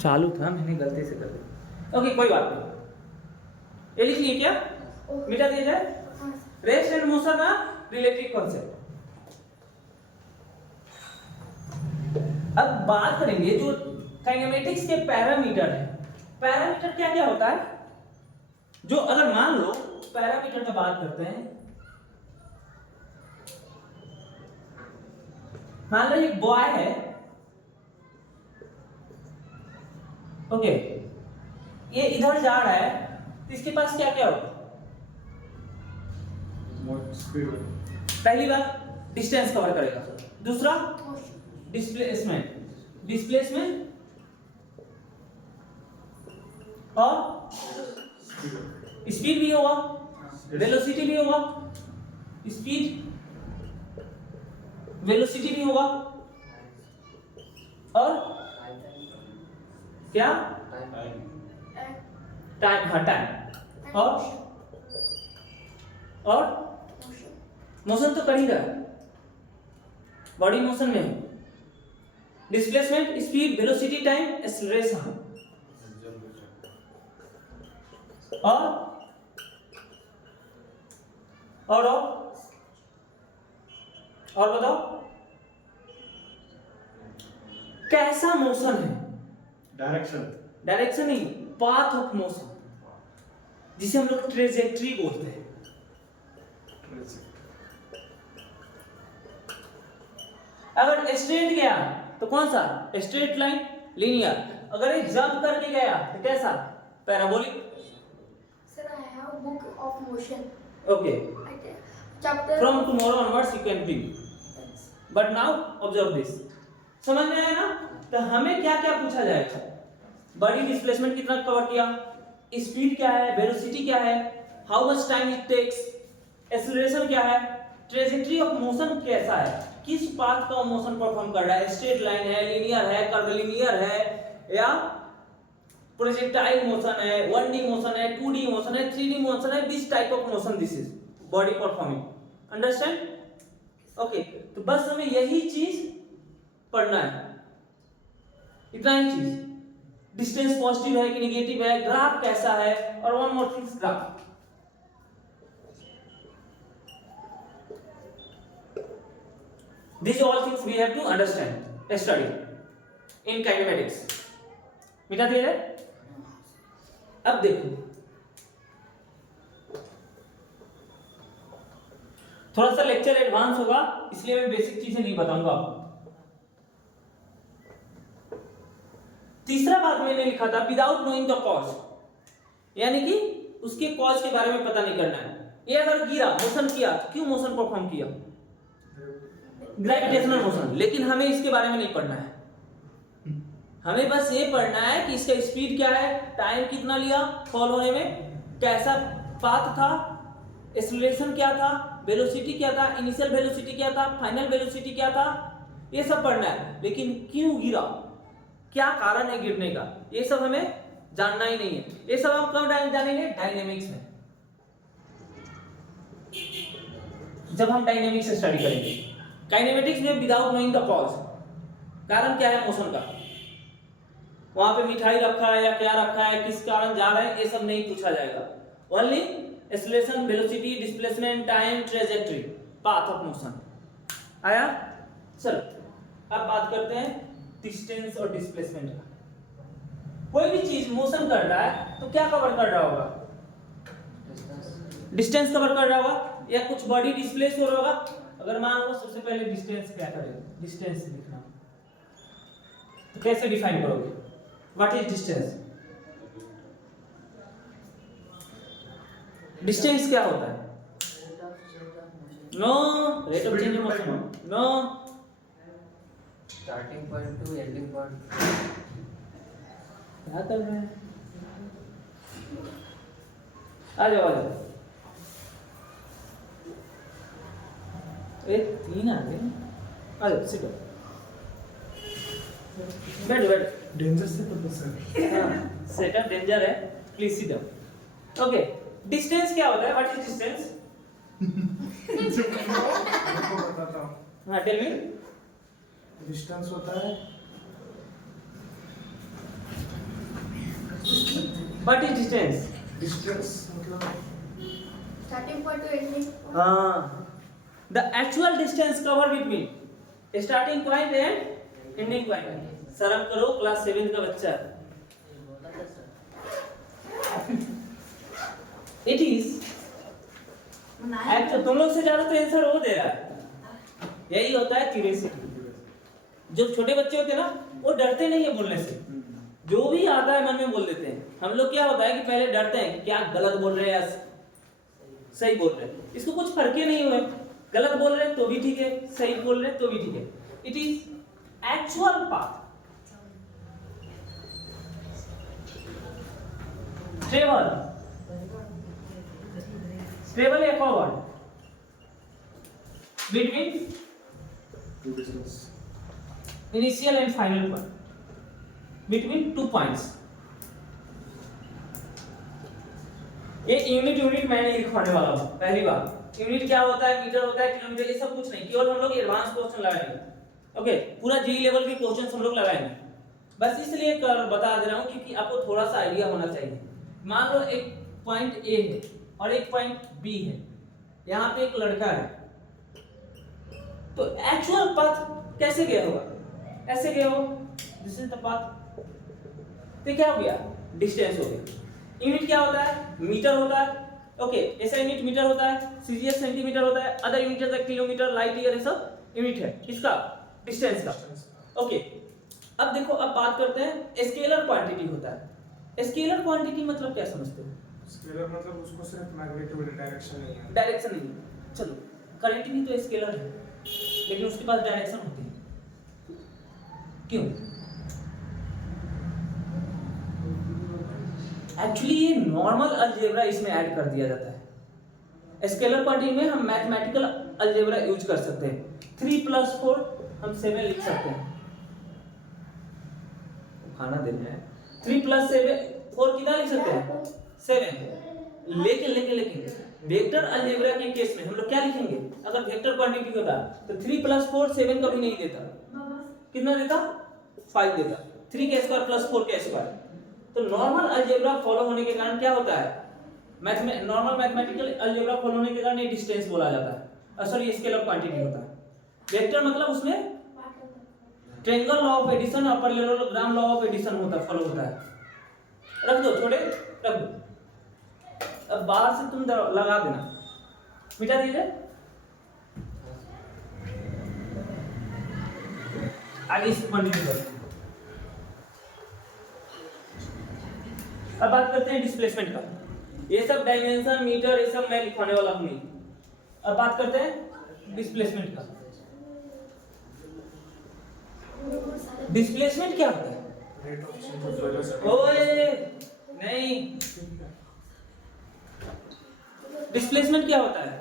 चालू था, मैंने गलती से कर दिया। ओके कोई बात नहीं, ये लिख लिए क्या, मिटा दिया जाए। Rest and motion are related concept. अब बात करेंगे जो काइनेमेटिक्स के पैरामीटर है। पैरामीटर क्या क्या होता है, जो अगर मान लो पैरामीटर का बात करते हैं, मान लो एक बॉय है, ओके, ये इधर जा रहा है, तो इसके पास क्या क्या होगा, पहली बात डिस्टेंस कवर करेगा, दूसरा डिस्प्लेसमेंट, डिस्प्लेसमेंट और स्पीड भी होगा, वेलोसिटी भी होगा, स्पीड वेलोसिटी भी होगा, और क्या टाइम, हाँ टाइम, और मोशन तो कर ही रहा है, बॉडी मोशन में displacement, speed, velocity, time, acceleration, और बताओ कैसा मोशन है, डायरेक्शन नहीं, पाथ ऑफ मोशन, जिसे हम लोग ट्रेजेक्ट्री बोलते हैं। अगर स्ट्रेट गया तो कौन सा, स्ट्रेट लाइन, लीनियर। अगर ये जंप करके गया तो कैसा, parabolic. Sir, I have a book of motion. Okay. Chapter. From tomorrow onwards you can bring. But now observe this. समझ में आया ना? तो हमें क्या क्या पूछा जाएगा, बॉडी डिस्प्लेसमेंट कितना कवर किया, स्पीड क्या है, वेलोसिटी क्या है, how much time it takes, acceleration क्या है, ट्रेजेक्ट्री ऑफ मोशन कैसा है, किस पाथ का मोशन परफॉर्म कर रहा है, स्ट्रेट लाइन है, लीनियर है, कर्वलिनियर है, या प्रोजेक्टाइल मोशन है, 1D मोशन है, 2D मोशन है, 3D मोशन है, this type of motion, this is body performing. Understand? Okay, तो बस हमें यही चीज पढ़ना है, इतना ही चीज। डिस्टेंस पॉजिटिव है कि नेगेटिव है, ग्राफ कैसा है, और one more things, graph. These all things we have to understand, study in kinematics. मिटा दिया है? अब देखो, थोड़ा सा लेक्चर एडवांस होगा, इसलिए मैं बेसिक चीजें नहीं बताऊंगा आपको। तीसरा बात मैंने लिखा था, विदाउट नोइंग द कॉज, यानी कि उसके कॉज के बारे में पता नहीं करना है। ये अगर गिरा, मोशन किया, तो क्यों मोशन परफॉर्म किया, ग्रेविटेशनल मोशन, लेकिन हमें इसके बारे में नहीं पढ़ना है। हमें बस ये पढ़ना है कि इसका स्पीड क्या है, टाइम कितना लिया फॉल होने में, कैसा पाथ था, एक्सेलरेशन क्या था, वेलोसिटी क्या था, इनिशियल वेलोसिटी क्या था, फाइनल वेलोसिटी क्या था, ये सब पढ़ना है। लेकिन क्यों गिरा, क्या कारण है गिरने का, ये सब हमें जानना ही नहीं है। ये सब हम कब जानेंगे, डायनेमिक्स में, जब हम डायनेमिक्स स्टडी करेंगे। काइनेमेटिक्स में विदाउट नोइंग द कॉज, कारण क्या है मोशन का, वहां पे मिठाई रखा है या क्या रखा है, किस कारण जा रहा है, ये सब नहीं पूछा जाएगा। Only acceleration, velocity, displacement, time, trajectory, path of motion. आया? चलो अब बात करते हैं डिस्टेंस और डिस्प्लेसमेंट का। कोई भी चीज मोशन कर रहा है तो क्या कवर कर रहा होगा, डिस्टेंस कवर कर रहा होगा, या कुछ बॉडी डिस्प्लेस हो रहा होगा। अगर मान लो सबसे पहले डिस्टेंस क्या करेगा, डिस्टेंस लिखना, तो कैसे डिफाइन करोगे, व्हाट इज डिस्टेंस? डिस्टेंस क्या होता है? No, rate of change of motion, no, starting point to ending point. क्या कर रहे हैं, आ जाओ आ जाओ, एक तीन आ गए, आ जाओ सिट डाउन, बैठ बैठ, डेंजर से प्रोफेसर। हाँ सेटअप डेंजर है, please sit down. Okay, distance क्या होता है, व्हाट इज डिस्टेंस? बताता हूँ, हाँ टेल मी। डिस्टेंस होता है व्हाट इज डिस्टेंस? डिस्टेंस मतलब starting point to ending point. हाँ, the actual distance covered between starting point and ending point. शर्म करो, क्लास 7 का बच्चा. It is तुम लोग से ज्यादा तो आंसर वो दे रहा है. यही होता है क्यूरियोसिटी. जो छोटे बच्चे होते हैं ना, वो डरते नहीं है बोलने से. जो भी आता है मन में बोल देते हैं. हम लोग क्या होता है कि पहले डरते हैं कि क्या गलत बोल रहे हैं या सही बोल रहे हैं. इसको कुछ फर्क ही नहीं हुआ. गलत बोल रहे हैं तो भी ठीक है, सही बोल रहे हैं तो भी ठीक है. It is actual path. Travel एक और word between two distance initial and final point, between 2 points. ये यूनिट मैं नहीं लिखवाने वाला हूं. पहली बात, यूनिट क्या होता है, मीटर होता है, किलोमीटर, ये सब कुछ नहीं. केवल हम लोग एडवांस क्वेश्चन लगाएंगे. ओके, पूरा जी लेवल के क्वेश्चंस हम लोग लगाएंगे. बस इसलिए बता दे रहा हूं क्योंकि आपको थोड़ा सा आइडिया होना चाहिए. मान लो एक पॉइंट ए है और एक पॉइंट बी है. यहाँ पे एक लड़का है, तो एक्चुअल पाथ कैसे गया होगा? ऐसे गया हो. This is the path. तो क्या हो गया? डिस्टेंस हो गया. यूनिट क्या होता है? मीटर होता है. ओके, ऐसा यूनिट मीटर होता है, सीजीएस सेंटीमीटर होता है, अदर यूनिट है किलोमीटर, लाइट ईयर, ये सब यूनिट है. किसका? डिस्टेंस का. ओके, अब देखो, अब बात करते हैं स्केलर क्वांटिटी होता है. स्केलर क्वांटिटी मतलब क्या समझते हो? स्केलर मतलब उसको सिर्फ मैग्नीट्यूड डायरेक्शन नहीं है. डायरेक्शन नहीं. चलो, करंट भी तो स्केलर है, लेकिन उसके पास डायरेक्शन होती है. क्यों? एक्चुअली ये नॉर्मल अलजेब्रा इसमें ऐड कर दिया जाता है. स्केलर क्वांटिटी में हम मैथमेटिकल अलजेब्रा यूज कर सकते हैं. 3 + 4 हम 7 लिख सकते हैं. खाना देना है. 3 + 7 4 कितना लिख सकते हैं? 7. लेकिन वेक्टर अलजेब्रा के केस में हम लोग क्या लिखेंगे? अगर वेक्टर क्वांटिटी होता तो 3 + 4 7 कभी नहीं देता. कितना देता? 5 देता. 3 के स्क्वायर + 4 के स्क्वायर. तो नॉर्मल अलजेब्रा फॉलो होने के कारण क्या होता है? नॉर्मल मैथमेटिकल अलजेब्रा फॉलो होने के कारण ये डिस्टेंस बोला जाता है. सॉरी, स्केलर क्वांटिटी होता है. वेक्टर मतलब उसमें triangle law of addition, or parallelogram law of addition होता है, फॉलो होता है. रख दो, छोड़े रख दो. अब बाहर से तुम लगा देना, मिटा दीजिए. आगे इस क्वांटिटी पर. अब बात करते हैं डिस्प्लेसमेंट का. ये सब डायमेंशन, मीटर, ये सब मैं लिखवाने वाला हूं नहीं. अब बात करते हैं डिस्प्लेसमेंट का. डिस्प्लेसमेंट क्या होता है? Rate of change of velocity. ओए नहीं, डिस्प्लेसमेंट क्या होता है?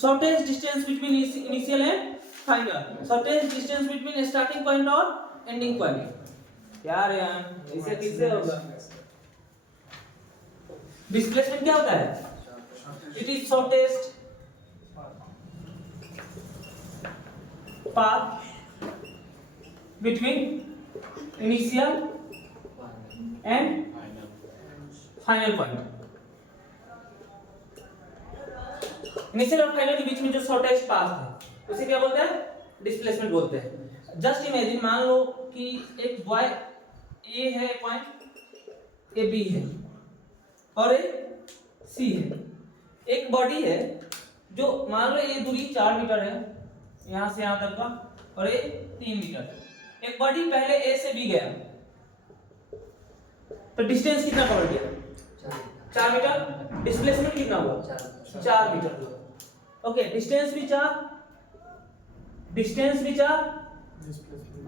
Shortest distance between initial and final. Shortest distance between starting point और एंडिंग पॉइंट. क्या रे यार, इसे किससे होगा? डिस्प्लेसमेंट क्या होता है? It is shortest path between initial and final point. Initial और फाइनल के बीच में जो शॉर्टेस्ट पाथ है उसे क्या बोलते हैं? डिस्प्लेसमेंट बोलते हैं. जस्ट इमेजिन, मान लो कि एक बॉय ए है, पॉइंट ए बी है और एक सी है. एक बॉडी है जो मान लो ये दूरी 4 मीटर है यहां से यहां तक का, और ये 3 मीटर है. एक बॉडी पहले ए से बी गया, तो डिस्टेंस कितना कवर किया? 4 मीटर. डिस्प्लेसमेंट कितना हुआ? 4 मीटर हुआ. ओके, डिस्टेंस भी 4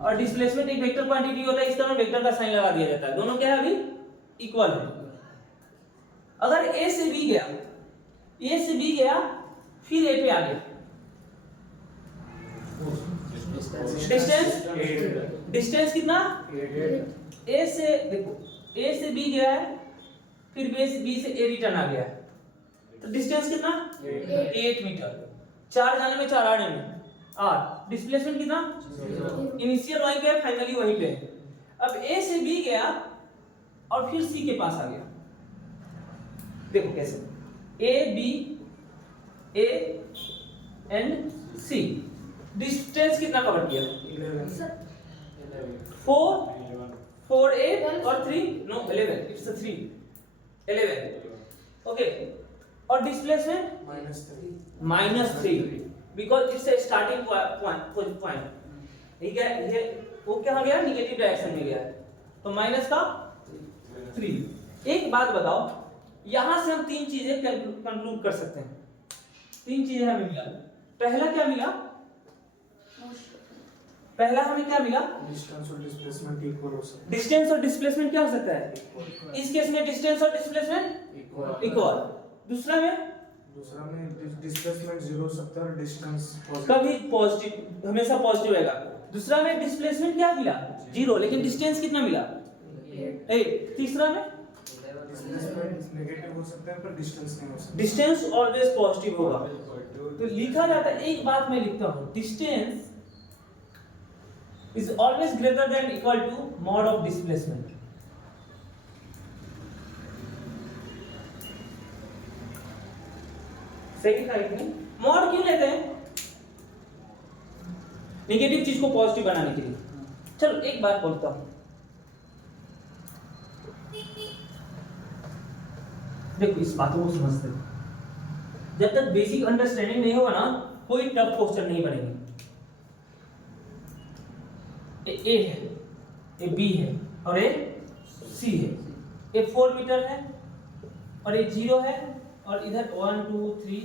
और डिस्प्लेसमेंट एक वेक्टर क्वांटिटी होता है. इस तरह वेक्टर का साइन लगा दिया जाता है. दोनों क्या है? अभी इक्वल है. अगर ए से बी गया, फिर ए पे आ गया, डिस्टेंस कितना? ए से, देखो, ए से बी गया है, फिर बी से ए रिटर्न आ गया है, तो डिस्टेंस कितना? 8 मीटर. 4 जाने में 4 आने में 8. डिस्प्लेसमेंट कितना? इनिशियल वहीं पे है, फाइनली वहीं पे है. अब ए से बी गया और फिर सी के पास आ गया। देखो कैसे, A B A and C, distance कितना कवर किया? 11 4 8 और 3 नो 11, इट्स a 3 11 ओके। और displacement -3 because it's a starting point, ठीक है। ये वो क्या गया, निगेटिव डायरेक्शन में गया, तो माइनस का 3। एक बात बताओ, यहां से हम तीन चीजें कंक्लूड कर सकते हैं। तीन चीजें हमें मिला। पहला क्या मिला? पहला हमें क्या मिला? डिस्टेंस और डिस्प्लेसमेंट इक्वल हो सकता डिस्टेंस और डिस्प्लेसमेंट क्या हो सकता है? इस केस में डिस्टेंस और डिस्प्लेसमेंट है इक्वल। दूसरा में दूसरा में डिस्प्लेसमेंट 0 हो सकता है और डिस्टेंस कभी पॉजिटिव, हमेशा पॉजिटिव रहेगा। दूसरा में डिस्प्लेसमेंट क्या मिला? 0, लेकिन डिस्टेंस कितना मिला? 8। तीसरा में डिस्प्लेसमेंट नेगेटिव हो सकता है पर डिस्टेंस नहीं हो सकता। डिस्टेंस ऑलवेज पॉजिटिव होगा। तो लिखा जाता है, एक बात मैं लिखता हूं, distance is always greater than equal to mod of displacement। सही था इसमें? मॉड क्यों लेते हैं? नेगेटिव चीज को पॉजिटिव बनाने के लिए। चलो एक बात बोलता हूं, देखो इस बातों को समझते हो, जब तक बेसिक अंडरस्टैंडिंग नहीं होगा ना, कोई टफ क्वेश्चन नहीं बनेंगे। ए है, ए बी है और ए सी है। ए 4 मीटर है और ए 0 है, और इधर 1 2 3